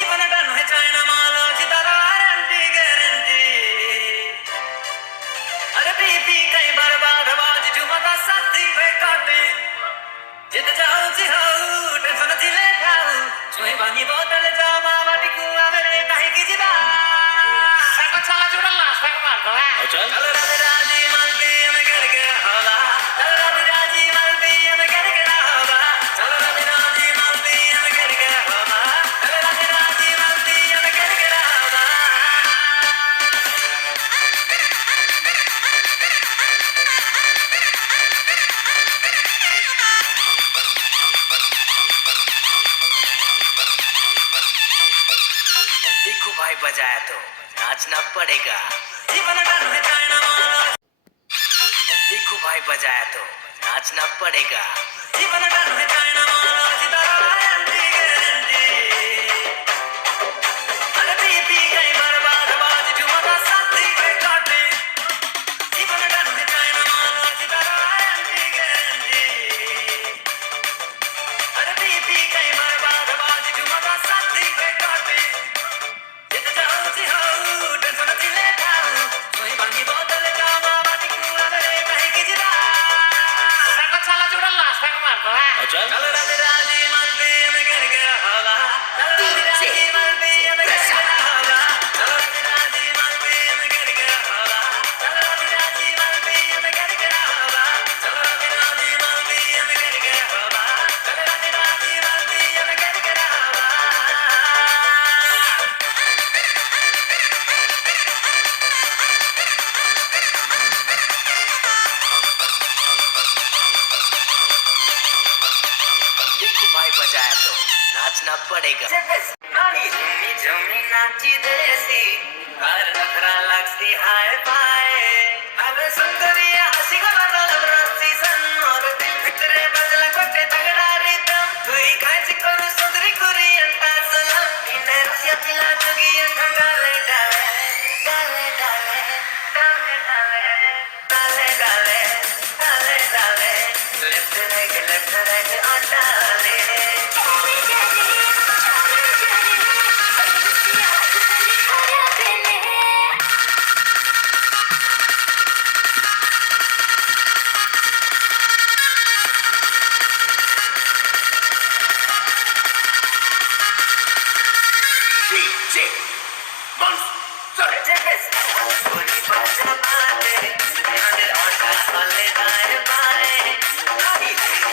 জীবনটা নয় চায় না মাল আছে তার ওয়ারেন্টি গ্যারেন্টি अरे पी कई बर्बाद आवाज झुमका साथी वे काटे जित जाओ जिहाऊ टेंशन दिले खाऊ छुई बानी बोतल जामा बाटी कुआ मेरे काहे की जिबा सको चला जुड़ा लास्ट टाइम मार दो है चल राधे राजी मलती में गिर गया हवा चल राधे राजी मलती में गिर गया हवा चल राधे राजी मलती में गिर गया हवा चल राधे राजी मलती में गिर गया हवा देखो भाई बजाया तो नाचना पड़ेगा जीवन का है चाइना माला देखो भाई बजाया तो नाचना पड़ेगा जीवन का है चाइना माला सितारा गारंटी गारंटी अरे पी कई बर्बाद आवाज झुमका साथी वे काटे जीवन का है चाइना माला सितारा गारंटी गारंटी अरे पी कई बर्बाद आवाज झुमका साथी वे काटे जित जाओ जिहाऊ टेंशन दिले खाऊ छुई बानी बोतल जामा बाटी कुआ मेरे काहे की जिबा सको चला जुड़ा लास्ट टाइम मार दो है चल राधे राजी मलती में गिर गया हवा चल राधे राजी मलती में गिर गया हवा चल राधे राजी मलती में गिर गया हवा चल राधे राजी मलती में गिर गया हवा चल राधे राजी मलती में गिर गया हवा चल राधे राजी मलती में गिर गया हवा देखो भाई बजाया तो नाचना पड़ेगा नानी झूमी झूमी नाची देसी हर नखरा लगती हाय पाए अबे सुंदरिया हसी गला गलम रस्सी सन और दिल भितरे बदला कोटे तगड़ा रिदम तू ही काजी करू सुंदरी कुरी अंता सलाम इन्हें रसिया पिला चुगी अंगाले डाले डाले डाले डाले डाले डाले डाले डाले डाले लेफ्ट लेग on डाले DJ Monster सोनी बाजा बाजे आने आटा साले गाए बाए